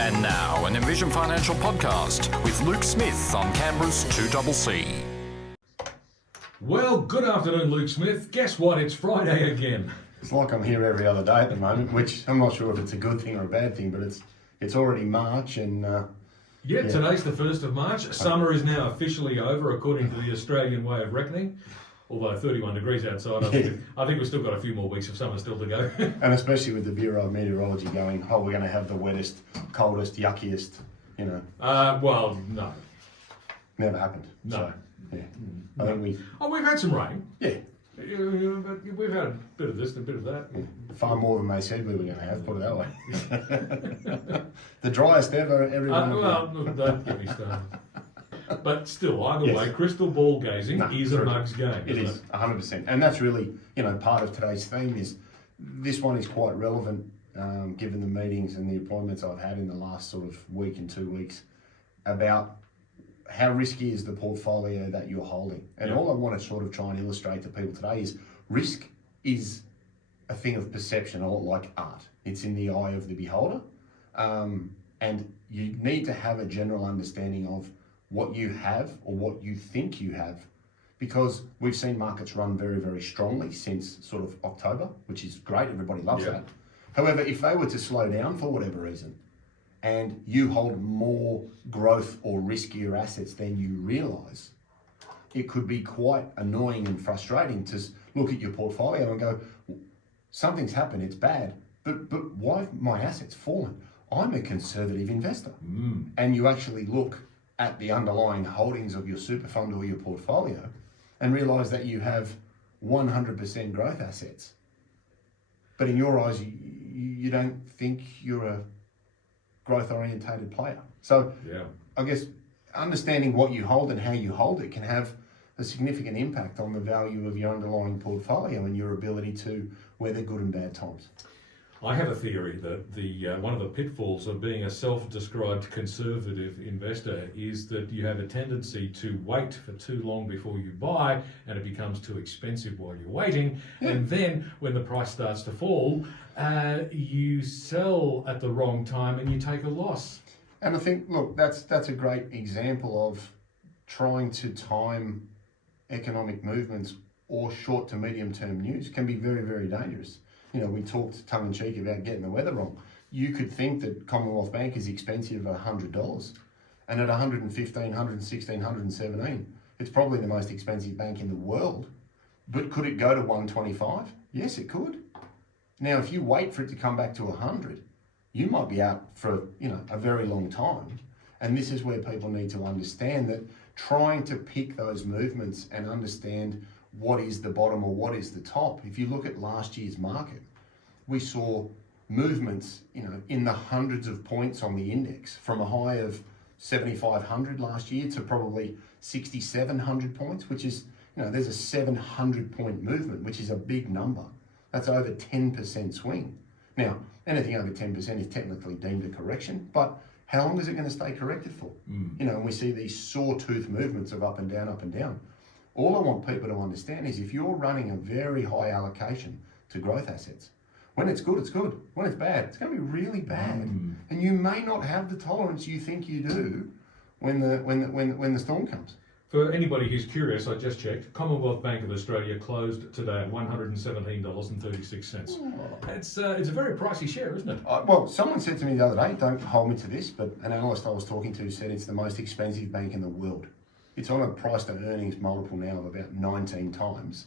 And now, an Envision Financial podcast with Luke Smith on Canberra's 2CC. Well, good afternoon, Luke Smith. Guess what? It's Friday again. It's like I'm here every other day at the moment, which I'm not sure if it's a good thing or a bad thing, but it's already March and... Today's the 1st of March. Summer is now officially over, according to the Australian way of reckoning. Although 31 degrees outside, I think we've still got a few more weeks of summer still to go. And especially with the Bureau of Meteorology going, we're going to have the wettest, coldest, yuckiest, Well, no. Never happened. No. So, yeah. I think we've had some rain. Yeah. But we've had a bit of this and a bit of that. Far more than they said we were going to have, put it that way. The driest ever, everyone. Look, don't get me started. But still, either way, crystal ball gazing is a mug's game. It is, 100%. And that's really, part of today's theme is, this one is quite relevant given the meetings and the appointments I've had in the last sort of week and 2 weeks about how risky is the portfolio that you're holding. And all I want to sort of try and illustrate to people today is risk is a thing of perception, a lot like art. It's in the eye of the beholder. And you need to have a general understanding of what you have or what you think you have, because we've seen markets run very, very strongly since sort of October, which is great. Everybody loves that. However, if they were to slow down for whatever reason, and you hold more growth or riskier assets than you realise, it could be quite annoying and frustrating to look at your portfolio and go, something's happened, it's bad, but why have my assets fallen? I'm a conservative investor. And you actually look at the underlying holdings of your super fund or your portfolio and realise that you have 100% growth assets. But in your eyes, you don't think you're a growth-orientated player. So I guess understanding what you hold and how you hold it can have a significant impact on the value of your underlying portfolio and your ability to weather good and bad times. I have a theory that one of the pitfalls of being a self-described conservative investor is that you have a tendency to wait for too long before you buy, and it becomes too expensive while you're waiting. And then when the price starts to fall, you sell at the wrong time and you take a loss. And I think, look, that's a great example of trying to time economic movements or short to medium term news can be very, very dangerous. We talked tongue-in-cheek about getting the weather wrong. You could think that Commonwealth Bank is expensive at $100, and at 115, 116, 117, it's probably the most expensive bank in the world. But could it go to 125? Yes, it could. Now, if you wait for it to come back to 100, you might be out for a very long time. And this is where people need to understand that trying to pick those movements and understand what is the bottom or what is the top. If you look at last year's market, we saw movements, in the hundreds of points on the index, from a high of 7,500 last year to probably 6,700 points, which is, there's a 700 point movement, which is a big number. That's over 10% swing. Now, anything over 10% is technically deemed a correction, but how long is it going to stay corrected for? And we see these sawtooth movements of up and down, up and down. All I want people to understand is if you're running a very high allocation to growth assets, when it's good, it's good. When it's bad, it's going to be really bad. And you may not have the tolerance you think you do when the storm comes. For anybody who's curious, I just checked. Commonwealth Bank of Australia closed today at $117.36. It's a very pricey share, isn't it? Well, someone said to me the other day, don't hold me to this, but an analyst I was talking to said it's the most expensive bank in the world. It's on a price to earnings multiple now of about 19 times.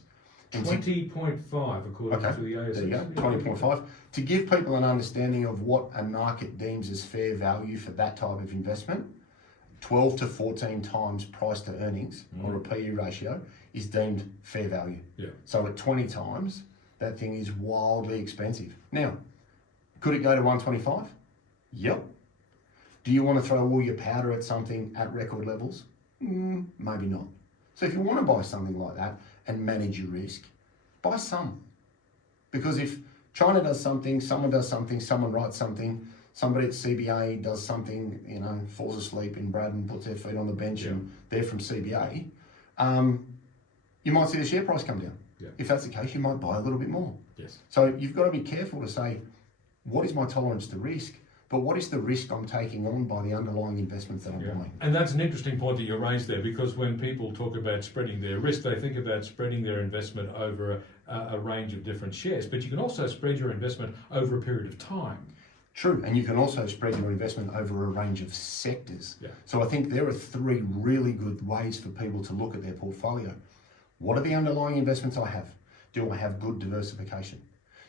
20.5 according to the ASX. There you go, 20.5. To give people an understanding of what a market deems as fair value for that type of investment, 12 to 14 times price to earnings or a PE ratio is deemed fair value. So at 20 times, that thing is wildly expensive. Now, could it go to 125? Yep. Do you want to throw all your powder at something at record levels? Maybe not. So if you want to buy something like that and manage your risk, buy some. Because if China does something, someone writes something, somebody at CBA does something, falls asleep in Braddon, puts their feet on the bench and they're from CBA, you might see the share price come down. If that's the case, you might buy a little bit more. So you've got to be careful to say, what is my tolerance to risk? but what is the risk I'm taking on by the underlying investments that I'm buying? And that's an interesting point that you raised there, because when people talk about spreading their risk, they think about spreading their investment over a range of different shares, but you can also spread your investment over a period of time. True, and you can also spread your investment over a range of sectors. Yeah. So I think there are three really good ways for people to look at their portfolio. What are the underlying investments I have? Do I have good diversification?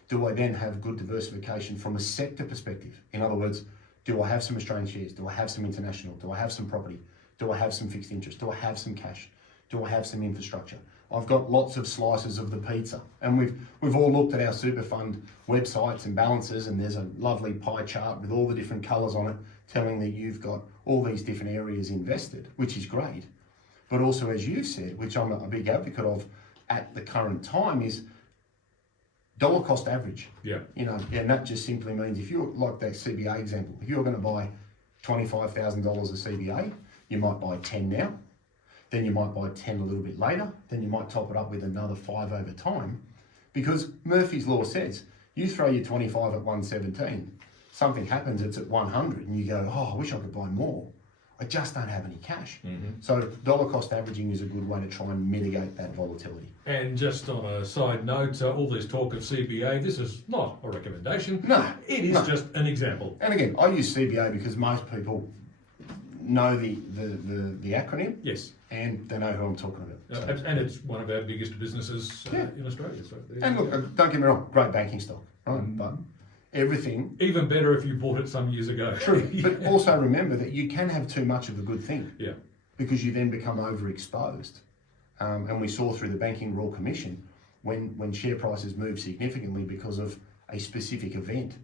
Do I then have good diversification from a sector perspective? In other words, do I have some Australian shares? Do I have some international? Do I have some property? Do I have some fixed interest? Do I have some cash? Do I have some infrastructure? I've got lots of slices of the pizza. And we've all looked at our super fund websites and balances, and there's a lovely pie chart with all the different colours on it telling that you've got all these different areas invested, which is great. But also, as you've said, which I'm a big advocate of at the current time, is dollar cost average. Yeah. You know, and that just simply means if you're like that CBA example, if you're going to buy $25,000 of CBA, you might buy 10 now, then you might buy 10 a little bit later, then you might top it up with another 5 over time, because Murphy's Law says you throw your 25 at 117, something happens, it's at 100, and you go, oh, I wish I could buy more. I just don't have any cash. So dollar cost averaging is a good way to try and mitigate that volatility. And just on a side note, all this talk of CBA, this is not a recommendation. No, it is just an example. And again, I use CBA because most people know the acronym. Yes. And they know who I'm talking about. And it's one of our biggest businesses in Australia. So and look, don't get me wrong, great banking stock, right? But everything... Even better if you bought it some years ago. True, but also remember that you can have too much of a good thing. Yeah. Because you then become overexposed. And we saw through the Banking Royal Commission, when share prices move significantly because of a specific event,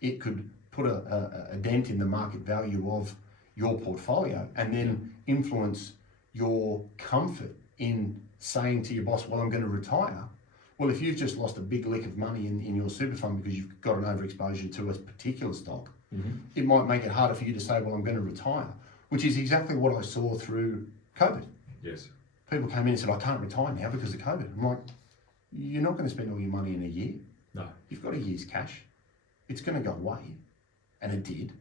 it could put a dent in the market value of your portfolio and then influence your comfort in saying to your boss, well, I'm going to retire. Well, if you've just lost a big lick of money in your super fund because you've got an overexposure to a particular stock, it might make it harder for you to say, well, I'm going to retire, which is exactly what I saw through COVID. Yes. People came in and said, I can't retire now because of COVID. I'm like, you're not going to spend all your money in a year. No. You've got a year's cash. It's going to go away. And it did.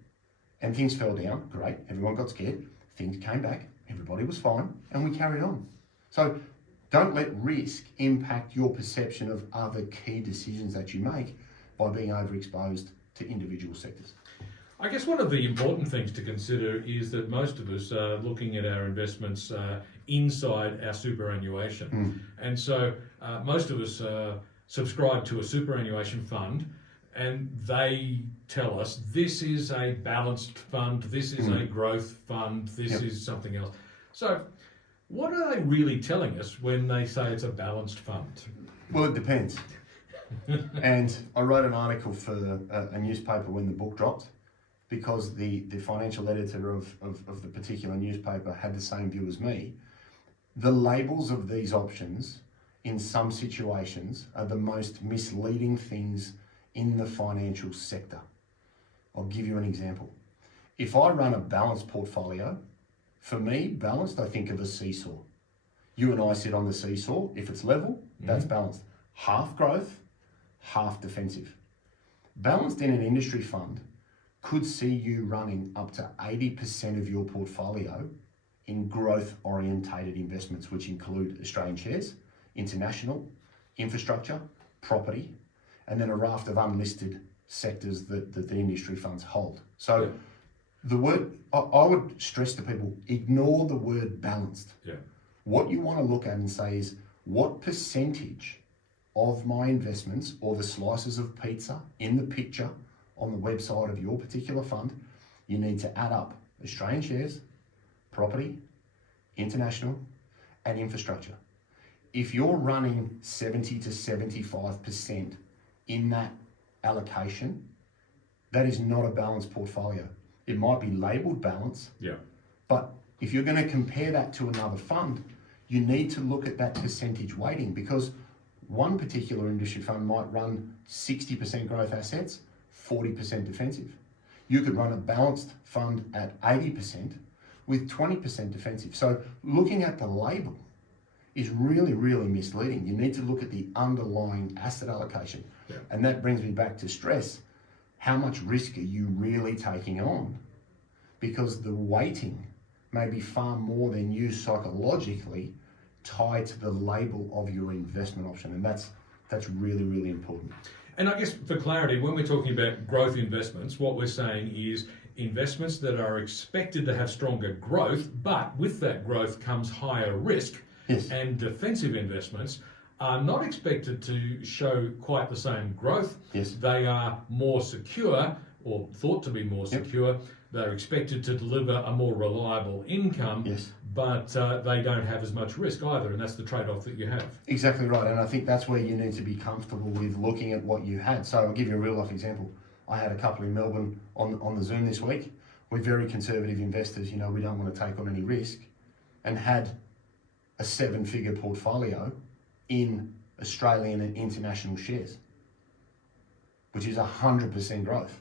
And things fell down. Great. Everyone got scared. Things came back. Everybody was fine. And we carried on. So don't let risk impact your perception of other key decisions that you make by being overexposed to individual sectors. I guess one of the important things to consider is that most of us are looking at our investments inside our superannuation. And so most of us subscribe to a superannuation fund, and they tell us this is a balanced fund, this is a growth fund, this is something else. So what are they really telling us when they say it's a balanced fund? Well, it depends. And I wrote an article for a newspaper when the book dropped, because the financial editor of the particular newspaper had the same view as me. The labels of these options in some situations are the most misleading things in the financial sector. I'll give you an example. If I run a balanced portfolio, for me, balanced, I think of a seesaw. You and I sit on the seesaw. If it's level, that's balanced. Half growth, half defensive. Balanced in an industry fund could see you running up to 80% of your portfolio in growth-orientated investments, which include Australian shares, international, infrastructure, property, and then a raft of unlisted sectors that the industry funds hold. So the word, I would stress to people, ignore the word balanced. Yeah. What you want to look at and say is, what percentage of my investments or the slices of pizza in the picture on the website of your particular fund, you need to add up Australian shares, property, international, and infrastructure. If you're running 70 to 75% in that allocation, that is not a balanced portfolio. It might be labelled balance, but if you're going to compare that to another fund, you need to look at that percentage weighting, because one particular industry fund might run 60% growth assets, 40% defensive. You could run a balanced fund at 80% with 20% defensive. So looking at the label is really, really misleading. You need to look at the underlying asset allocation. And that brings me back to stress. how much risk are you really taking on? Because the weighting may be far more than you psychologically tied to the label of your investment option. And that's really, really important. And I guess for clarity, when we're talking about growth investments, what we're saying is investments that are expected to have stronger growth, but with that growth comes higher risk. Yes. And defensive investments are not expected to show quite the same growth. Yes. They are more secure, or thought to be more secure. They're expected to deliver a more reliable income, Yes. but they don't have as much risk either, and that's the trade-off that you have. Exactly right, and I think that's where you need to be comfortable with looking at what you had. So I'll give you a real life example. I had a couple in Melbourne on the Zoom this week. We're very conservative investors, we don't want to take on any risk, and had a 7-figure portfolio in Australian and international shares, which is 100% growth,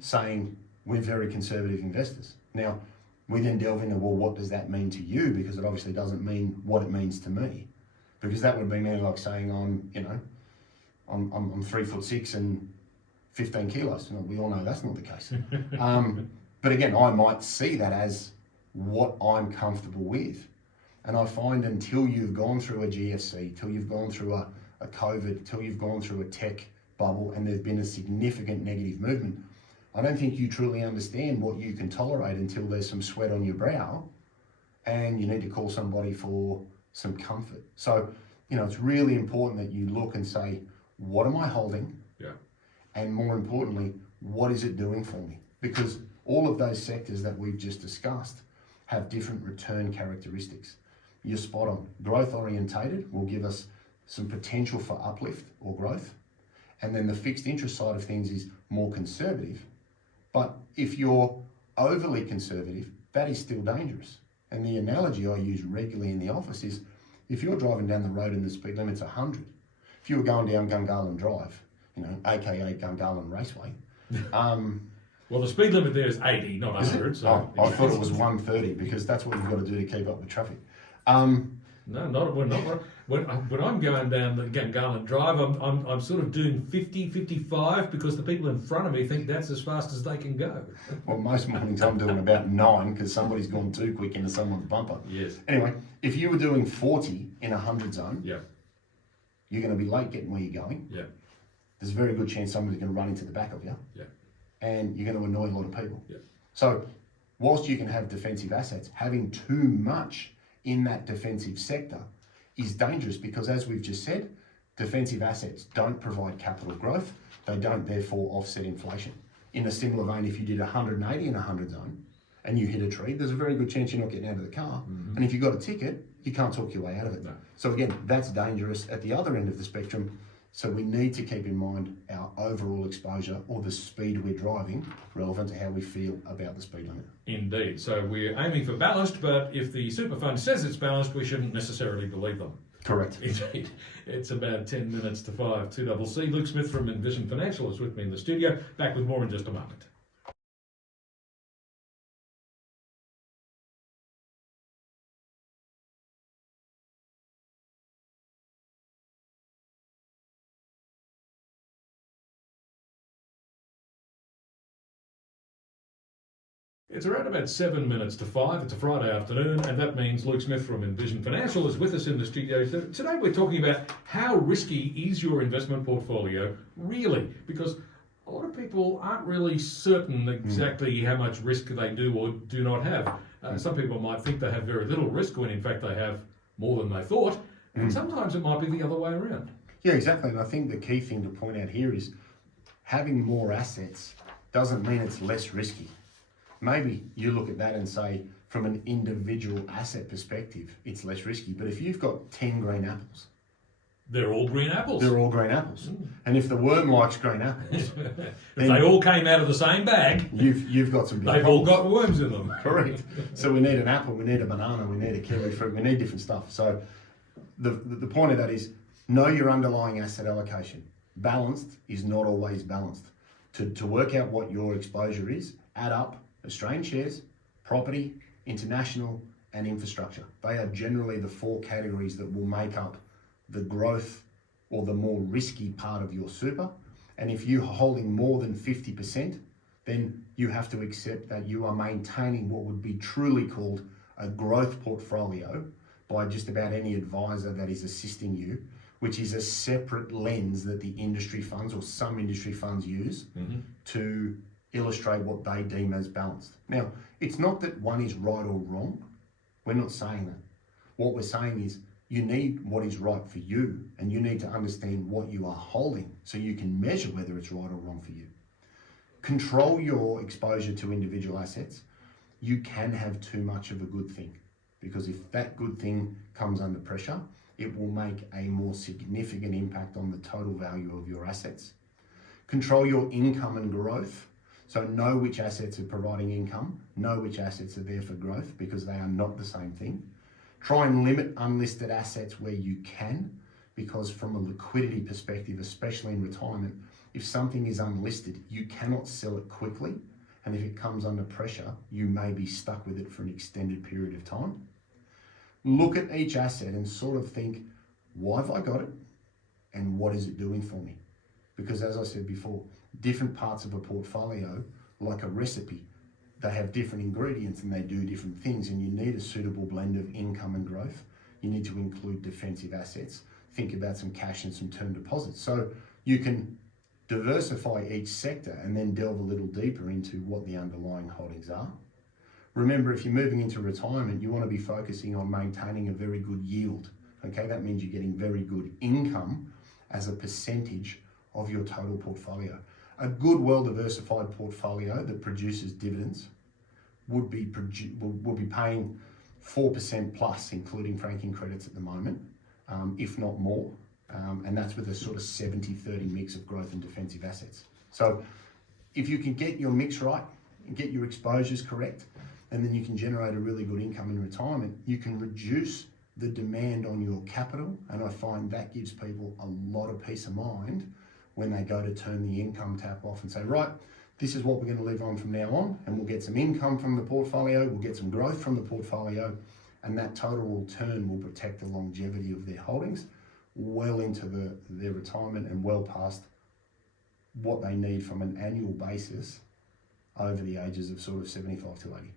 saying we're very conservative investors. Now, we then delve into, well, what does that mean to you? Because it obviously doesn't mean what it means to me. Because that would be me like saying I'm 3'6" and 15 kilos. We all know that's not the case. But again, I might see that as what I'm comfortable with. And I find until you've gone through a GFC, till you've gone through a COVID, till you've gone through a tech bubble and there's been a significant negative movement, I don't think you truly understand what you can tolerate until there's some sweat on your brow and you need to call somebody for some comfort. So, it's really important that you look and say, what am I holding? Yeah. And more importantly, what is it doing for me? Because all of those sectors that we've just discussed have different return characteristics. You're spot on. Growth orientated will give us some potential for uplift or growth. And then the fixed interest side of things is more conservative. But if you're overly conservative, that is still dangerous. And the analogy I use regularly in the office is, if you're driving down the road and the speed limit's 100, if you were going down Gungahlin Drive, aka Gungahlin Raceway. Well, the speed limit there is 80, not 100. So I thought it was 130 because that's what you've got to do to keep up with traffic. No, not when I'm going down the Gungahlin Drive, I'm sort of doing 50, 55 because the people in front of me think that's as fast as they can go. Well, most mornings I'm doing about 9 because somebody's gone too quick into someone's bumper. Yes. Anyway, if you were doing 40 in a 100 zone, yeah, you're going to be late getting where you're going. Yeah. There's a very good chance somebody's going to run into the back of you. Yeah. And you're going to annoy a lot of people. Yeah. So, whilst you can have defensive assets, having too much in that defensive sector is dangerous because, as we've just said, defensive assets don't provide capital growth. They don't therefore offset inflation. In a similar vein, if you did 180 in a 100 zone and you hit a tree, there's a very good chance you're not getting out of the car. And if you've got a ticket, you can't talk your way out of it. No. So again, that's dangerous at the other end of the spectrum. So we need to keep in mind our overall exposure or the speed we're driving relevant to how we feel about the speed limit. Indeed. So we're aiming for balanced, but if the super fund says it's balanced, we shouldn't necessarily believe them. Correct. Indeed. It's about 10 minutes to 5, 2CC. Luke Smith from Envision Financial is with me in the studio. Back with more in just a moment. It's around about 7 minutes to 5. It's a Friday afternoon, and that means Luke Smith from Envision Financial is with us in the studio. Today we're talking about how risky is your investment portfolio really? Because a lot of people aren't really certain exactly how much risk they do or do not have. Some people might think they have very little risk when in fact they have more than they thought, and sometimes it might be the other way around. Yeah, exactly. And I think the key thing to point out here is having more assets doesn't mean it's less risky. Maybe you look at that and say, from an individual asset perspective, it's less risky. But if you've got 10 green apples, they're all green apples. They're all green apples. And if the worm likes green apples, if they all came out of the same bag, you've got some. They've all got worms in them. Correct. So we need an apple, we need a banana, we need a kiwi fruit, we need different stuff. So the point of that is know your underlying asset allocation. Balanced is not always balanced. To work out what your exposure is, add up Australian shares, property, international, and infrastructure. They are generally the 4 categories that will make up the growth or the more risky part of your super. And if you're holding more than 50%, then you have to accept that you are maintaining what would be truly called a growth portfolio by just about any advisor that is assisting you, which is a separate lens that the industry funds or some industry funds use to illustrate what they deem as balanced. Now, it's not that one is right or wrong. We're not saying that. What we're saying is you need what is right for you, and you need to understand what you are holding so you can measure whether it's right or wrong for you. Control your exposure to individual assets. You can have too much of a good thing, because if that good thing comes under pressure, it will make a more significant impact on the total value of your assets. Control your income and growth. So know which assets are providing income, know which assets are there for growth, because they are not the same thing. Try and limit unlisted assets where you can, because from a liquidity perspective, especially in retirement, if something is unlisted, you cannot sell it quickly. And if it comes under pressure, you may be stuck with it for an extended period of time. Look at each asset and sort of think, why have I got it? And what is it doing for me? Because as I said before, different parts of a portfolio, like a recipe, they have different ingredients and they do different things, and you need a suitable blend of income and growth. You need to include defensive assets. Think about some cash and some term deposits. So you can diversify each sector and then delve a little deeper into what the underlying holdings are. Remember, if you're moving into retirement, you want to be focusing on maintaining a very good yield. Okay, that means you're getting very good income as a percentage of your total portfolio. A good, well-diversified portfolio that produces dividends would be paying 4% plus, including franking credits at the moment, if not more. And that's with a sort of 70-30 mix of growth and defensive assets. So if you can get your mix right and get your exposures correct, and then you can generate a really good income in retirement, you can reduce the demand on your capital. And I find that gives people a lot of peace of mind when they go to turn the income tap off and say, right, this is what we're going to live on from now on, and we'll get some income from the portfolio, we'll get some growth from the portfolio, and that total return will protect the longevity of their holdings well into their retirement and well past what they need from an annual basis over the ages of sort of 75 to 80.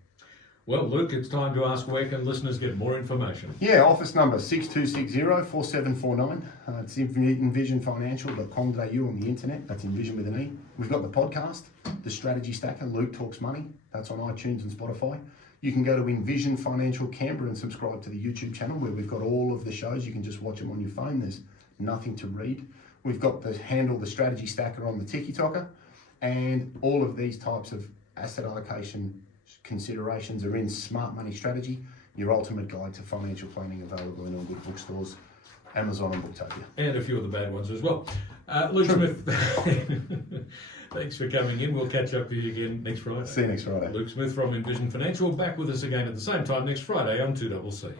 Well, Luke, it's time to ask, where can listeners get more information? Yeah, office number 6260-4749. It's envisionfinancial.com.au on the internet. That's Envision with an E. We've got the podcast, The Strategy Stacker, Luke Talks Money. That's on iTunes and Spotify. You can go to Envision Financial Canberra and subscribe to the YouTube channel, where we've got all of the shows. You can just watch them on your phone. There's nothing to read. We've got the handle, The Strategy Stacker, on the Tiki-Toker. And all of these types of asset allocation considerations are in Smart Money Strategy, your ultimate guide to financial planning, available in all good bookstores, Amazon and Booktopia. And a few of the bad ones as well. Luke Smith, thanks for coming in. We'll catch up with you again next Friday. See you next Friday. Luke Smith from Envision Financial, back with us again at the same time next Friday on 2CC.